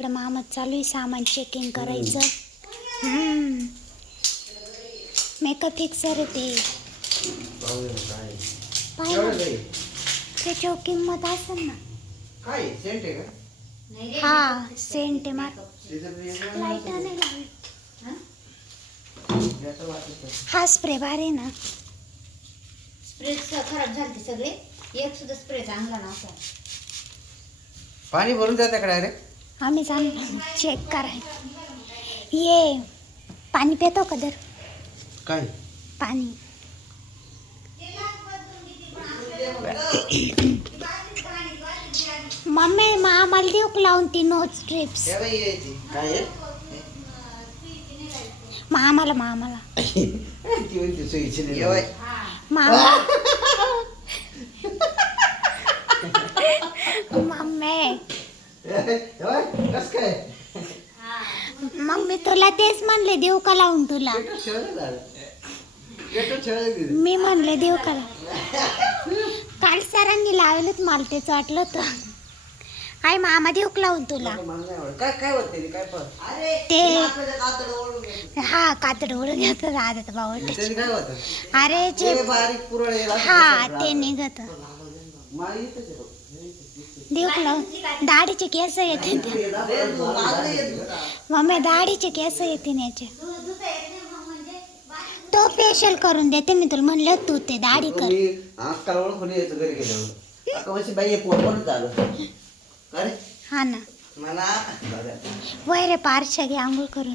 इकडं मामत चालू आहे सामान चेकिंग करायचं. मेकअप फिक्सर आहे ते. पाहिलं त्याच्यावर किंमत असेल ना. काय सेंट आहे का? हा सेंट आहे मार. लाइट नाही लावली. हा? स्प्रे भारी आहे ना. स्प्रे खराब झाले सगळे. एक सुद्धा स्प्रे चांगला नव्हता. पाणी भरून जाते का डायरेक्ट आम्ही चांगलं चेक कराय ये पाणी पितो का दर? काय? पाणी. मम्मी मा आम्हाला देऊ लावून ती नो स्ट्रिप्स त्या बाई यायची काय आहे? मा आम्हाला मा आम्हाला. ती म्हणते सोयीची नाही येवाय. मा मम्मी कसं काय मम्मी तुला तेच म्हणले देऊ का लावून तुला. मी म्हणले देऊ का लावून? काल सरांनी लावलेत मला तेच वाटलं होतं. आई मामा देऊ का लावून तुला. काय काय होत? काय ते. हा कातड ओढून घेत आदत बावट त्याने काय होतं? अरे जे हा ते निघत. लावून दाढीचे केस येते? मम्मी दाढीचे केस येते याचे. तो फेशियल करून देते मी तुला म्हणलं तू ते दाढी कर. आजकाल ओळखून यायचं घरी गेल्यावर? अका बाई हे झालं? अरे हा ना. वय रे पारशा घे आंघोळ करून.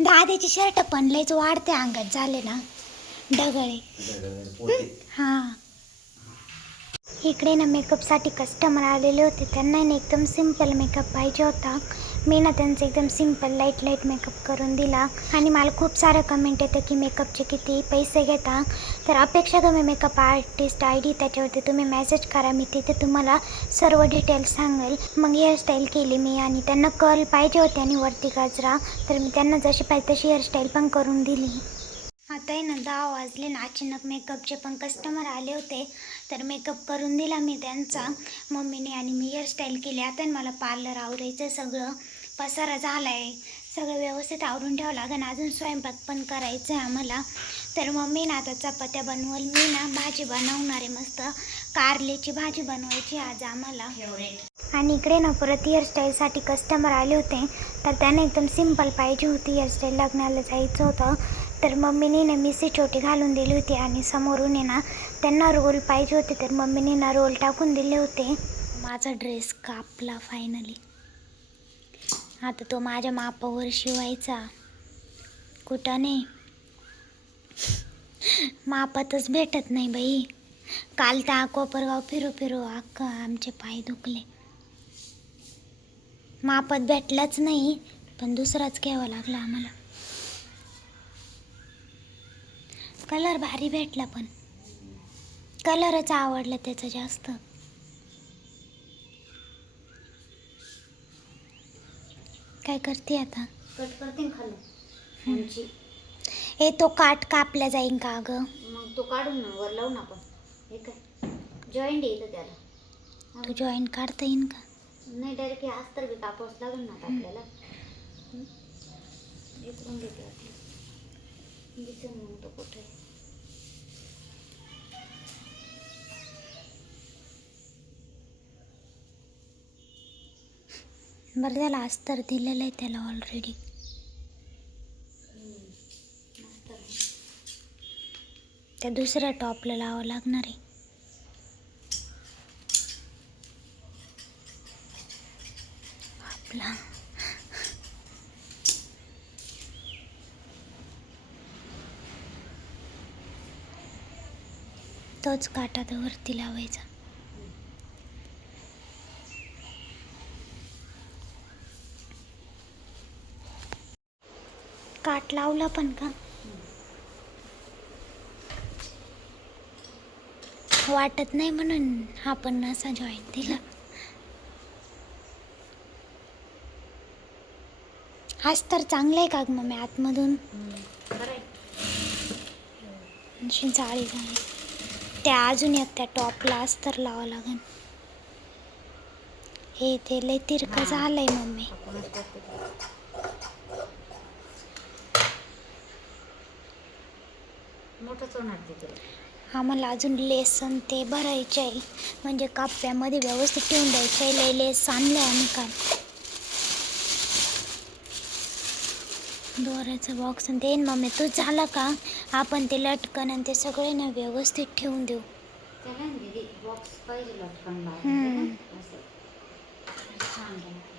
दादाचे शर्ट पण लयच वाढते अंगात झाले ना. डगळे. हा. इकडे ना मेकअपसाठी कस्टमर आलेले होते. त्यांना ना एकदम सिंपल मेकअप पाहिजे होता. मी ना त्यांचं एकदम सिंपल लाइट लाइट मेकअप करून दिला. आणि मला खूप सारं कमेंट येतं की मेकअपचे किती पैसे घेता. तर अपेक्षा कमी मेकअप आर्टिस्ट आय डी त्याच्यावरती तुम्ही मेसेज करा. मी तिथे तुम्हाला सर्व डिटेल्स सांगेल. मग हेअरस्टाईल केली मी आणि त्यांना कर्ल पाहिजे होते आणि वरती गाजरा. तर मी त्यांना जशी पाहिजे तशी हेअरस्टाईल पण करून दिली. आता आहे ना दहा वाजले ना. अचानक मेकअपचे पण कस्टमर आले होते. तर मेकअप करून दिला मी त्यांचा. मम्मीने आणि मी हेअरस्टाईल केली आता मला पार्लर आवरायचं सगळं. पसारा झाला आहे सगळं व्यवस्थित आवरून ठेवावं लागेल. अजून स्वयंपाक पण करायचं आहे आम्हाला. तर मम्मी ना आता चपात्या बनवल. मी ना भाजी बनवणार आहे मस्त. कारल्याची भाजी बनवायची आज आम्हाला. आणि इकडे ना परत हेअरस्टाईलसाठी कस्टमर आले होते. तर त्यांना एकदम सिंपल पाहिजे होती हेअरस्टाईल लग्नाला जायचं होतं. तर मम्मीने ना मिसी छोटी घालून दिली होती आणि समोरून आहे ना त्यांना रोल पाहिजे होते तर मम्मीने ना रोल टाकून दिले होते. माझा ड्रेस कापला फायनली आता तो माझ्या मापावर शिवायचा. कुठं नाही. मापातच भेटत नाही बाई. काल त्या कोपरगाव फिरू फिरू अक्का आमचे पाय दुखले. मापात भेटलाच नाही पण दुसराच घ्यावा लागला आम्हाला. कलर भारी भेटला पण. कलरच आवडला त्याचा जास्त. काय करते आता? कट करते ना खाली. ए तो काट कापला जाईन का ग? मग तो काढून ना वर लावून आपण. हे काय? जॉईंट येतं त्याला. तू जॉईन काढता येईन का? नाही डायरेक्ट हे अस्तर बी कापावंच लागेल ना आपल्याला? इकडून घेते आपली दिसेल मग तो कुठे बरं त्याला अस्तर दिलेलं आहे त्याला ऑलरेडी त्या दुसऱ्या टॉपला लावावं लागणार आहे. आपला. तोच काटा तर वरती लावायचा. काट लावला पण का? वाटत नाही म्हणून हा पण असा जॉईन दिला. आज तर चांगला आहे का ग मम्मी आतमधून? जाळी अशी जाळी झाली त्या अजून येत त्या टॉपला अस्तर लावावं लागेल हे ते लय तिरकं झालंय मम्मी आपणच करतो ते. मोठंच होणार ते तुला आम्हाला अजून लेसन ते भरायचे आहे. म्हणजे काप्यामध्ये व्यवस्थित ठेवून द्यायचे आहे. लय लेस आणलं आम्ही काल दोऱ्याचं बॉक्स आणि ते मम्मी. तू झालं का? आपण ते लटकन आणि ते सगळे ना व्यवस्थित ठेवून देऊ. त्याला ना दीदी बॉक्स पाहिजे लटकन हम्म. लावून असं. छान बनतं.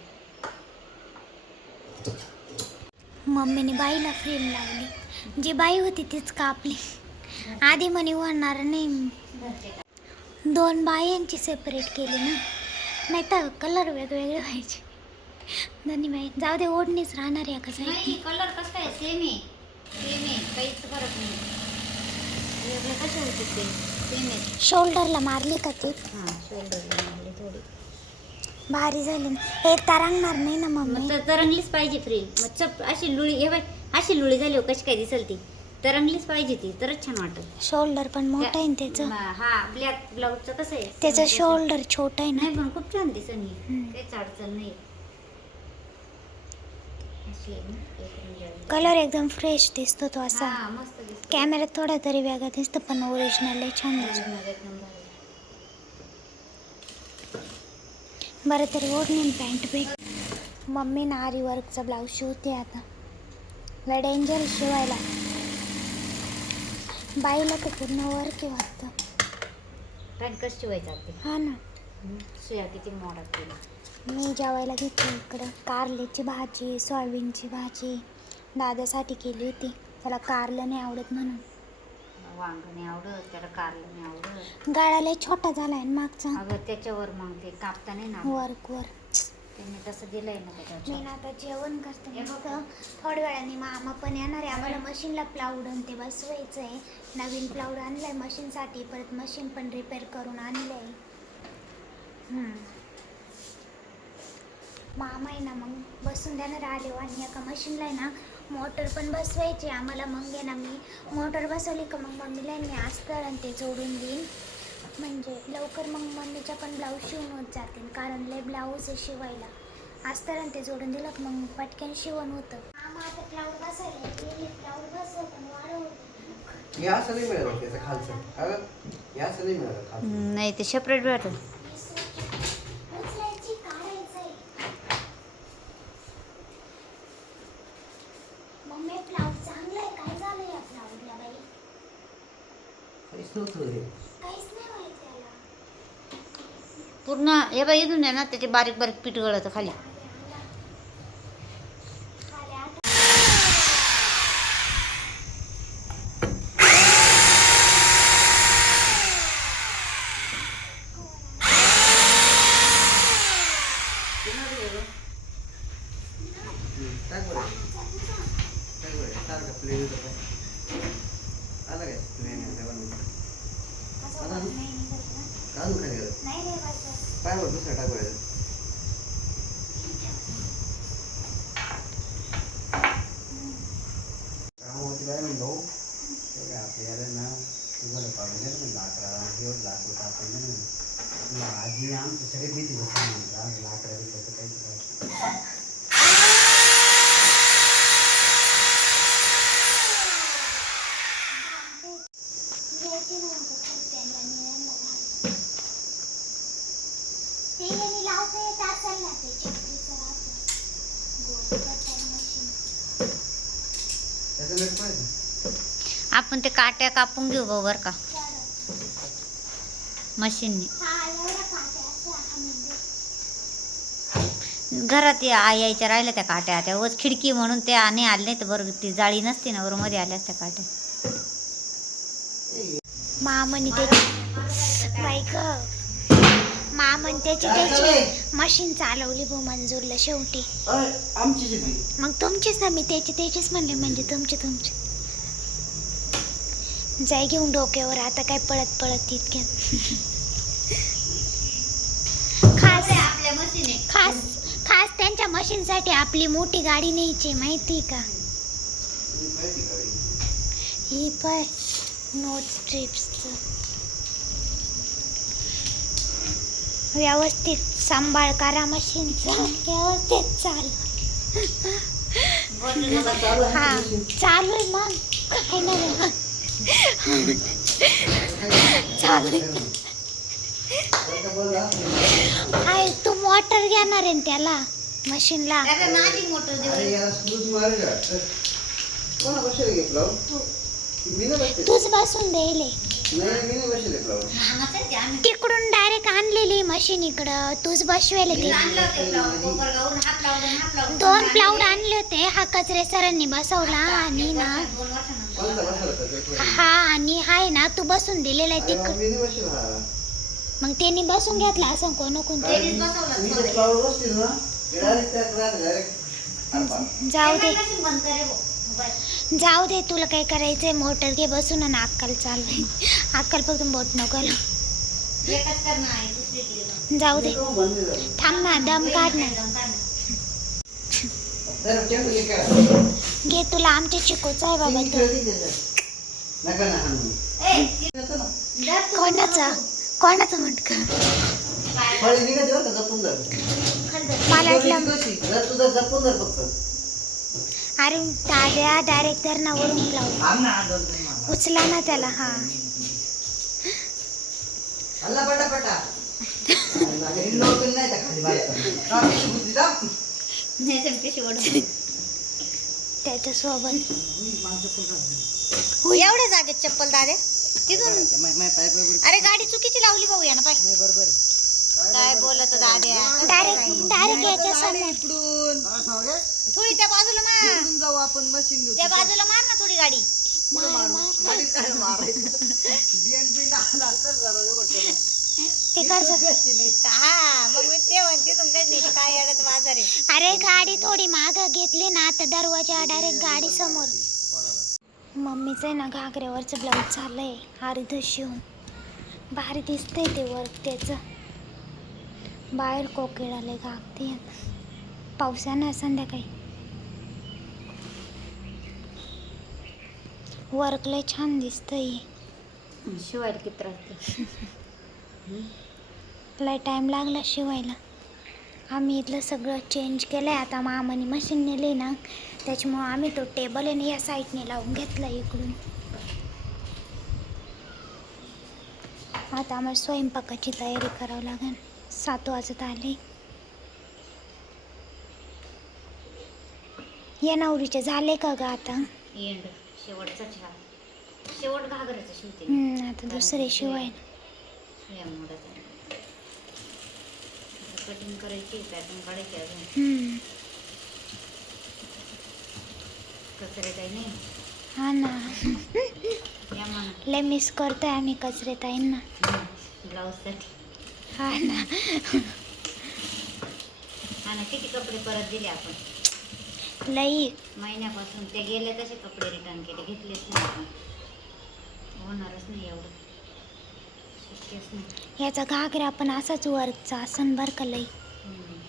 मम्मीने बाईला फ्रेम लावली. जी बाई होती तीच कापली आधी म्हणे होणार नाही? दोन बायांची सेपरेट केली ना नाही तर कलर वेगवेगळे व्हायचे. दोन्ही बाई जाऊ दे ओढणीच राहणार आहे कसं नाही कलर कसं सेम आहे. सेम आहे. काहीच फरक नाही. वेगळे कसे होते ते? सेम आहे. शोल्डरला मारली का ती? हां शोल्डरला मारली थोडी. भारी झाली. हे तरंगणार नाही ना मम्मी? मग तर तरंगलीच पाहिजे फ्री मग चप अशी लुळी हे बाय अशी लुळी झाली हो कशी काय दिसेल ती. तरंगलीच पाहिजे ती तरच छान वाटत. शोल्डर पण मोठं आहे ना त्याचं. हा ब्लॅक ब्लाऊजचं कसं आहे? त्याचं शोल्डर छोटं आहे ना. नाही पण खूप छान दिसन ही. हम्म. काहीच अडचण नाही. अशी आहे ना, एक म्हणजे- कलर एकदम फ्रेश दिसतो तो असा. हा मस्त दिसतो. कॅमेऱ्यात थोडा तरी वेगळा दिसतो पण ओरिजिनल आहे छान दिसतो. बरं तरी ओढणी पॅन्ट भेट मम्मी ना आरी वर्कचा ब्लाऊज शिवते आता. लय डेंजर शिवायला. बाईला तर पूर्ण वर्क वाटतं. पॅन्ट कसं शिवायचं आपली हा ना. सुया किती मोडत केली मी जेवायला घेतली इकडं. कारल्याची भाजी सोयाबीनची भाजी दादासाठी केली होती. त्याला कारलं नाही आवडत म्हणून. वांग नाही आवडत त्याला कारलं नाही आवडत. गाळा लय छोटा झाला आहे मागचा. अगं त्याच्यावर मग ते कापता नाही ना. वर्क वर त्यांनी तसं दिलंय ना मी त्याच्यावर ना आता जेवण करते मस्त थोड्या वेळाने मामा पण येणार आहे. आम्हाला मशीनला प्लाऊड आणि ते बसवायचं आहे नवीन प्लाऊड आणलं आहे मशीनसाठी परत मशीन पण रिपेअर करून आणलं आहे मामा आहे ना मग बसून देणार आले आणि एका मशीनला आहे ना मोटर पण बसवायची आम्हाला मग आहे ना मी मोटर बसवली का मग मम्मीला आहे मी अस्तर आणि ते जोडून देईन. म्हणजे लवकर मग मम्मीच्या पण ब्लाऊज शिवून होत जातील कारण लय ब्लाऊज आहे शिवायला. अस्तर आणि ते जोडून दिलं मग पटकन शिवण होतं. ब्लाऊज बसायला ब्लाऊज पण हे असं नाही मिळालं त्याचं खालचं. का गं? हे असं नाही मिळालं खालचं. नाही ते सेपरेट भेटत. उचलायची काढायचंय. मम्मी ब्लाऊज चांगला आहे काय झालं या ब्लाऊजला बाई? काहीच नव्हतं हे. काहीच नाही माहिती त्याला पूर्ण हे बाई इथून आहे ना त्याचे बारीक बारीक पीठ गळतं खाली. खाली आता हम्म, टाक बरं. टाक बरं. सारखं plain होतं काय? आलं काय? नाही, नाही, नाही, बनवलं. असं आता? नाही निघत ना. काढून खाली गेलं. नाही रे बस बस पाय बरं, दुसरं टाक बरं. कामावरती काय म्हणतो ते काय आपल्याला ना तुम्हाला पाहिजे ना लाकडा हे लाकूड आपण ना आधी आमचं सगळे भीती बसून म्हणतात लाकडा बिकडाचं काही नाही. द्यायची नव्हतं कुर्त्यांना निळ्यांना घाल. ते यांनी लावता येत असेल ना ते चक्रीचं राहतं. गोल करतात machine. त्याचं नट पाहिजे आपण ते काट्या कापून घेऊ भाऊ बरं का. मशीननी. घरात यायच्या राहिल्या त्या काट्या त्या वच खिडकी म्हणून ते आणि आले नाही तर बरं ती जाळी नसते ना बरं मध्ये आल्या असत्या काट्या. त्याची बाई ग. मामन त्याची त्याची मशीन चालवली भो मंजूरला शेवटी. आमची मग तुमचीच ना मी त्याची त्याचीच म्हणले म्हणजे तुमचे तुमचे. जाय घेऊन डोक्यावर आता काय पळत पळत तितक्यात खास आपल्या मशीन. खास खास त्यांच्या मशीनसाठी आपली मोठी गाडी न्यायची माहिती का? ही पण नो स्ट्रिप्सचं. व्यवस्थित सांभाळ करा मशीनचा. व्यवस्थित चाल. हा चालू आहे मग. काय नाही. आहे तू मोटर घेणार आहे ना त्याला? मशीनला माझी मोटर बसले तूच बसून आम्ही तिकडून डायरेक्ट आणलेली मशीन इकडं. तूच बसवेल ते. दोन प्लाउड आणले होते. हा कचरे सरांनी बसवला आणि ना हा आणि हाय ना तू बसून दिलेला आहे तिकड. मग त्यांनी बसून घेतला असं कोण कोणतं बसवलं डायरेक्ट जाऊ दे. बंद करे. मोबाईल. जाऊ दे तुला काय करायचंय? मोटर घे बसून आणि अक्कल चालू अक्कल फक्त बोट नको. घालू. एकच करणं आहे दुसरी केली बंद. जाऊ दे. थांब ना दम काढ ना. घे तुला आमचे चिकूच आहे बाबा तीन तू. कोणाचा? कोणाचा मटका? का मला वाटलं अरे दाद्या डायरेक्ट तर ना वरून लावू. ना उचला ना त्याला हा. हल्ला नाही त्याच्यासोबत एवढ्या जागेत चप्पल दादे. तिथून. मा- मा- पाय- पाय- पाय- अरे गाडी चुकीची लावली भाऊ या ना पाय. बरोबर. काय बोलत दाद्या डायरेक्ट डायरेक्ट याच्या समोर. हा, सांग रे. थोडी त्या बाजूला मार. जाऊ आपण मशीन घेऊ त्या बाजूला मार ना थोडी गाडी. मार, मार. काय मारायचं? आला तर. तिकडचं. हा मग मी ते म्हणते तुमच्या नाही काय अडत बाजार आहे. अरे गाडी थोडी माग घेतली ना आता दरवाजा डायरेक्ट गाडी समोर. मम्मीचं आहे ना घागऱ्यावरचं ब्लाऊज झालंय अर्ध शिवून. भारी दिसतंय ते वर्क त्याचं. बाहेर कोकिळ आले घागते. पाऊस आहे ना संध्याकाळी. वर्क लय छान दिसतंय. शिवायला किती त्रास लय टाईम लागला शिवायला. आम्ही इथलं सगळं चेंज केलं आहे आता मामाने मशीन नेले ना त्याच्यामुळं आम्ही तो टेबल आहे ना या साईडने लावून घेतला इकडून. आता आम्हाला स्वयंपाकाची तयारी करावं लागेल. सात वाजत आले. या नवरीचे झाले का ग आता? शेवटचा आता दुसरे शिवायला. या कटिंग करायची पॅटर्न काढायची अजून कचरे काही नाही हा ना. या म्हणा लय मिस करतोय आम्ही कचरे ताईंना ब्लाऊजसाठी हा ना. हा ना किती कपडे परत दिले आपण लई. महिन्यापासून ते गेले तसे कपडे रिटर्न केले घेतलेच नाही आपण. होणारच नाही एवढं. याचा घागरा पण असाच वरचा आसन बर का लई? हम्म.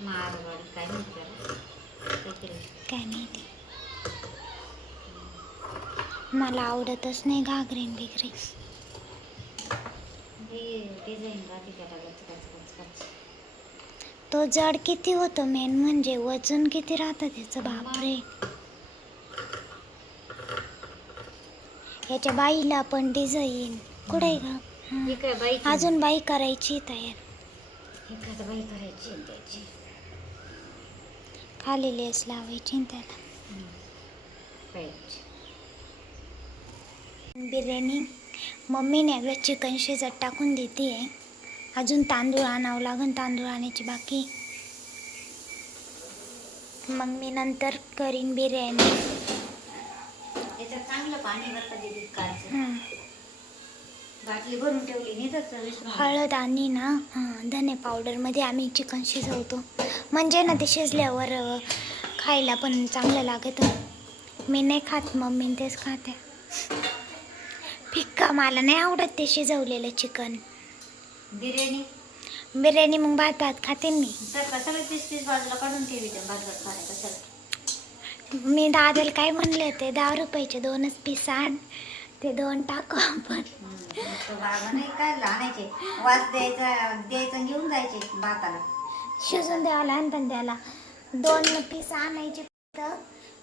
मारवाडी काय? काहीतरी नाही मला आवडतच नाही घागरेन बिगरे. डिझाईन राहते त्याला तो जड किती होतो मेन म्हणजे वजन किती राहतं त्याचं बापरे. याच्या बाईला पण डिझाईन कुठे हा. हे काय बाई अजून बाई करायची तयार. हे काय बाई करायची आणि त्याची? खाली लेस लावायची त्याला. पाहिजे बिर्याणी. मम्मीने एकदा चिकन शिजत टाकून देते. आहे अजून तांदूळ आणावं लागन तांदूळ आणायची बाकी. मग मी नंतर करीन बिर्याणी. त्याच्यात चांगलं पाणी बरं दिली कालचं हं. बाटली भरून ठेवली नाही तर विसरून हळद आणि ना हं, धने पावडरमध्ये आम्ही चिकन शिजवतो. म्हणजे ना ते शिजल्यावर अं, खायला पण चांगलं लागतं. मी नाही खात मम्मी तेच खाते. फिक्का मला नाही आवडत ते शिजवलेलं चिकन. बिर्याणी? बिर्याणी मग भात भात खाते मी. तर तीस तीस बाजूला काढून ठेवी त्या भात भात खाण्या कशाला मी दादाला काय म्हणले होते दहा रुपयाचे दोनच पीस आण ते दोन टाकू आपण. तो बाबा नाही काय आणायचे वास द्यायचा द्यायचं आणि घेऊन जायचे भाताला शिजून द्यावं लहानपण त्याला. दोन पीस आणायचे फक्त.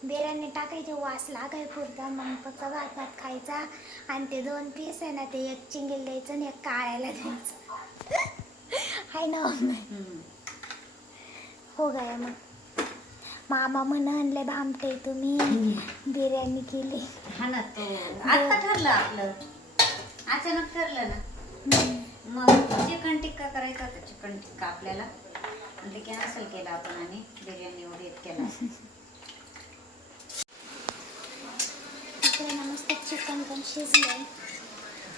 बिर्याणी टाकायचे वास लागाय पुरता मग फक्त भात भात खायचा. आणि ते दोन पीस आहे ना ते एक चिंगेल द्यायचं आणि एक काळायला द्यायचं. हाय ना हम्म. हो गया मग. मामा म्हणाले भामटे तुम्ही बिर्याणी केली. हा ना तो. आता ठरलं आपलं. अचानक ठरलं ना. मग चिकन टिक्का करायचा होता चिकन टिक्का आपल्याला. ते कॅन्सल केलं आपण आणि बिर्याणी वगैरे केला. इकडे मस्त चिकन पण शिजलंय.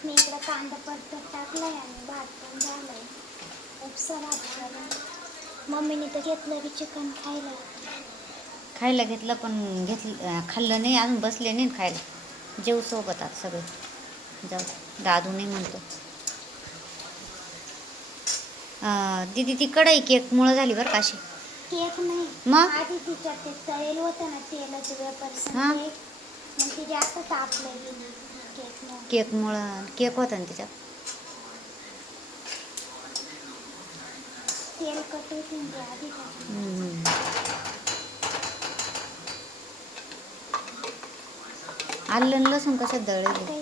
मी इकडे कांदा परतत टाकलाय आणि भात पण झालाय. उपसा भात झाला. मम्मीने तर घेतलं की चिकन खायला. खायला घेतलं पण घेतलं खाल्लं नाही अजून बसले नाही खायला जेव सोबत आता सगळे जाऊ दादू नाही म्हणतो दीदी ती कढई केक मुळे झाली बरं का अशी केक नाही मग? आधी तिच्यात ते होतं ना तेलाचे वेपर्स हा. केक मग ती जास्त तापलं गेली केक होता ना त्याच्यात तेल कट होती ना ते आधी. हम्म. आलं लसूण कशात दळले